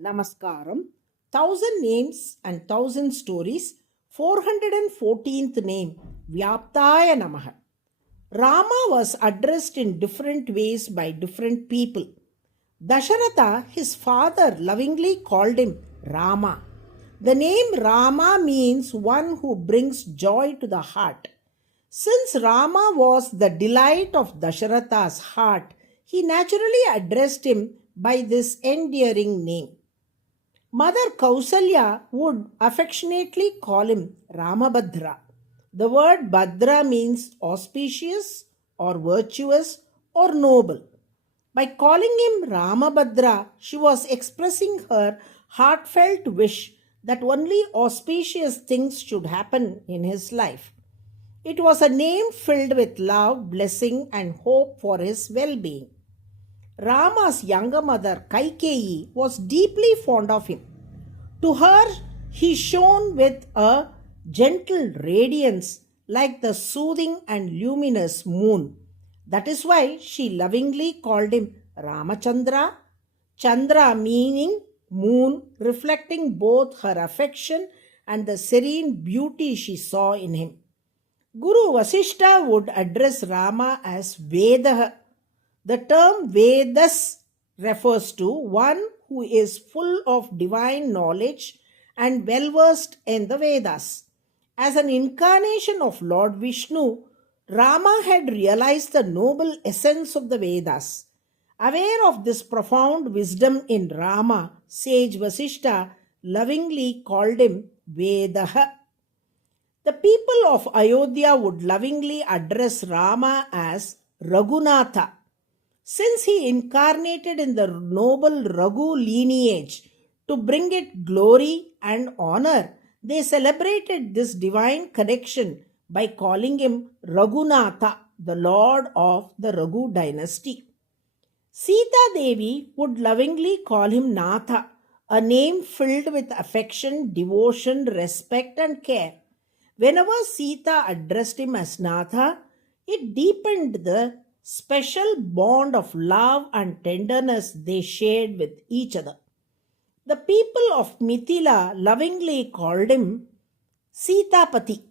Namaskaram. Thousand names and thousand stories. 414th name. Vyaptaya Namaha. Rama was addressed in different ways by different people. Dasharatha, his father, lovingly called him Rama. The name Rama means one who brings joy to the heart. Since Rama was the delight of Dasharatha's heart, he naturally addressed him by this endearing name. Mother Kausalya would affectionately call him Ramabhadra. The word Bhadra means auspicious or virtuous or noble. By calling him Ramabhadra, she was expressing her heartfelt wish that only auspicious things should happen in his life. It was a name filled with love, blessing, and hope for his well being. Rama's younger mother, Kaikeyi, was deeply fond of him. To her, he shone with a gentle radiance like the soothing and luminous moon. That is why she lovingly called him Ramachandra, Chandra meaning moon, reflecting both her affection and the serene beauty she saw in him. Guru Vasishta would address Rama as Vedah. The term Vedas refers to one who is full of divine knowledge and well versed in the Vedas. As an incarnation of Lord Vishnu, Rama had realized the noble essence of the Vedas. Aware of this profound wisdom in Rama, sage Vasishta lovingly called him Vedah. The people of Ayodhya would lovingly address Rama as Raghunatha. Since he incarnated in the noble Raghu lineage to bring it glory and honor, they celebrated this divine connection by calling him Raghunatha, the lord of the Raghu dynasty. Sita Devi would lovingly call him Natha, a name filled with affection, devotion, respect, and care. Whenever Sita addressed him as Natha, it deepened the special bond of love and tenderness they shared with each other. The people of Mithila lovingly called him Sitapati,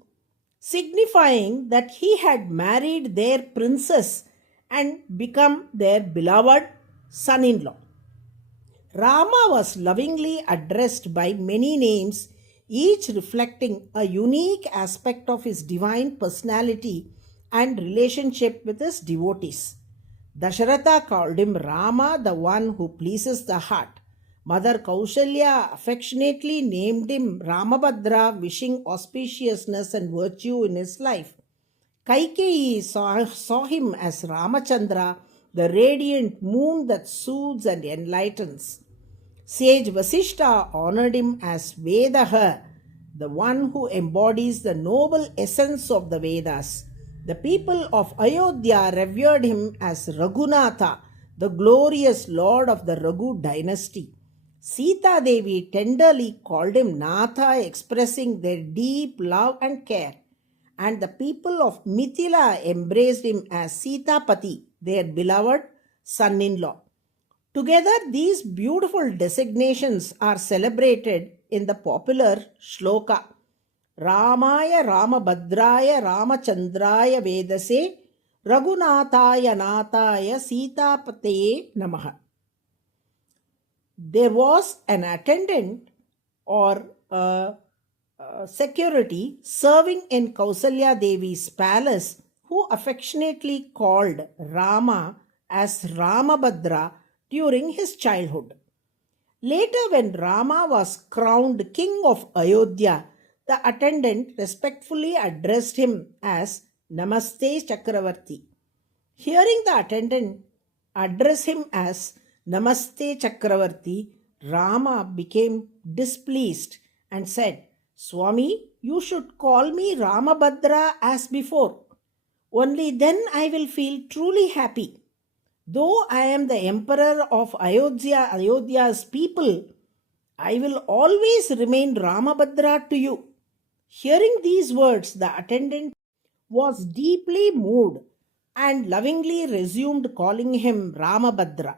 signifying that he had married their princess and become their beloved son in law. Rama was lovingly addressed by many names, each reflecting a unique aspect of his divine personality and relationship with his devotees. Dasharatha called him Rama, the one who pleases the heart. Mother Kaushalya affectionately named him Ramabhadra, wishing auspiciousness and virtue in his life. Kaikeyi saw him as Ramachandra, the radiant moon that soothes and enlightens. Sage Vasishta honored him as Vedaha, the one who embodies the noble essence of the Vedas. The people of Ayodhya revered him as Raghunatha, the glorious lord of the Raghu dynasty. Sita Devi tenderly called him Natha, expressing their deep love and care. And the people of Mithila embraced him as Sitapati, their beloved son in law. Together, these beautiful designations are celebrated in the popular shloka Ramaya Ramabhadraya Ramachandraya Vedase Raghunataya Nathaya Sitapate Namaha. There was an attendant or security serving in Kausalya Devi's palace who affectionately called Rama as Ramabhadra during his childhood. Later, when Rama was crowned king of Ayodhya, the attendant respectfully addressed him as Namaste Chakravarti. Hearing the attendant address him as Namaste Chakravarti, Rama became displeased and said, Swami, you should call me Ramabhadra as before. Only then I will feel truly happy. Though I am the emperor of Ayodhya's people, I will always remain Ramabhadra to you. Hearing these words, the attendant was deeply moved and lovingly resumed calling him Ramabhadra.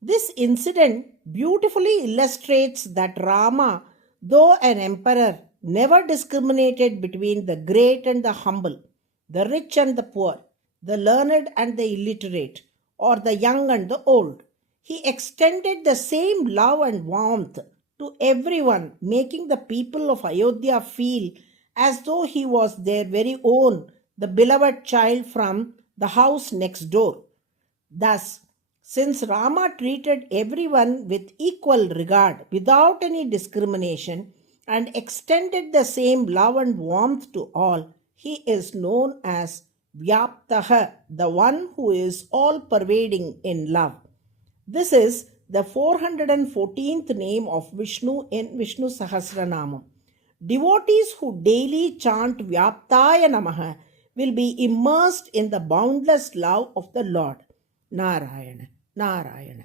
This incident beautifully illustrates that Rama, though an emperor, never discriminated between the great and the humble, the rich and the poor, the learned and the illiterate, or the young and the old. He extended the same love and warmth to everyone, making the people of Ayodhya feel as though he was their very own, the beloved child from the house next door. Thus, since Rama treated everyone with equal regard without any discrimination and extended the same love and warmth to all, he is known as Vyaptaha, the one who is all pervading in love. This is the 414th name of Vishnu in Vishnu Sahasranamam. Devotees who daily chant Vyaptaya Namaha will be immersed in the boundless love of the Lord. Narayana, Narayana.